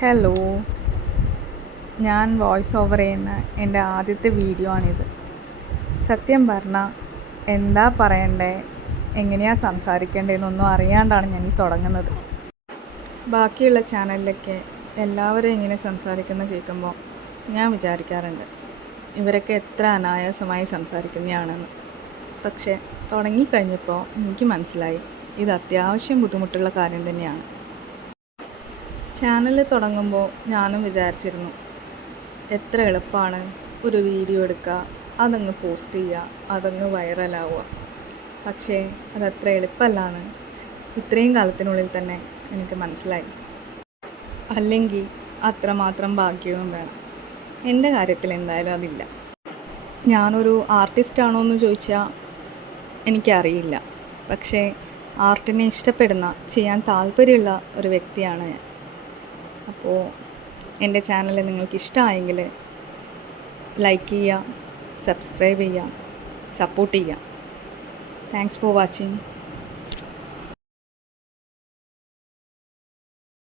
Hello, ഞാൻ voice over ചെയ്യുന്ന എൻ്റെ ആദ്യത്തെ വീഡിയോ ആണിത്. സത്യം പറഞ്ഞാൽ എന്താ പറയണ്ടേ, എങ്ങനെയാണ് സംസാരിക്കേണ്ടതെന്നൊന്നും അറിയാണ്ടാണ് ഞാൻ ഈ തുടങ്ങുന്നത്. ബാക്കിയുള്ള ചാനലിലൊക്കെ എല്ലാവരും ഇങ്ങനെ സംസാരിക്കുന്നത് കേൾക്കുമ്പോൾ ഞാൻ വിചാരിക്കാറുണ്ട് ഇവരൊക്കെ എത്ര അനായാസമായി സംസാരിക്കുന്നതാണെന്ന്. പക്ഷേ തുടങ്ങിക്കഴിഞ്ഞപ്പോൾ എനിക്ക് മനസ്സിലായി ഇത് അത്യാവശ്യം ബുദ്ധിമുട്ടുള്ള കാര്യം തന്നെയാണ്. ചാനൽ തുടങ്ങുമ്പോൾ ഞാനും വിചാരിച്ചിരുന്നു എത്ര എളുപ്പമാണ് ഒരു വീഡിയോ എടുക്കുക, അതങ്ങ് പോസ്റ്റ് ചെയ്യുക, അതങ്ങ് വൈറലാവുക. പക്ഷേ അതത്ര എളുപ്പമല്ലാന്ന് ഇത്രയും കാലത്തിനുള്ളിൽ തന്നെ എനിക്ക് മനസ്സിലായി. അല്ലെങ്കിൽ അത്രമാത്രം ഭാഗ്യവും വേണം. എൻ്റെ കാര്യത്തിൽ എന്തായാലും അതില്ല. ഞാനൊരു ആർട്ടിസ്റ്റാണോ എന്ന് ചോദിച്ചാൽ എനിക്കറിയില്ല. പക്ഷേ ആർട്ടിനെ ഇഷ്ടപ്പെടുന്ന, ചെയ്യാൻ താല്പര്യമുള്ള ഒരു വ്യക്തിയാണ് ഞാൻ. അപ്പോൾ എൻ്റെ ചാനൽ നിങ്ങൾക്ക് ഇഷ്ടമായെങ്കിൽ ലൈക്ക് ചെയ്യുക, സബ്സ്ക്രൈബ് ചെയ്യുക, സപ്പോർട്ട് ചെയ്യുക. Thanks for watching.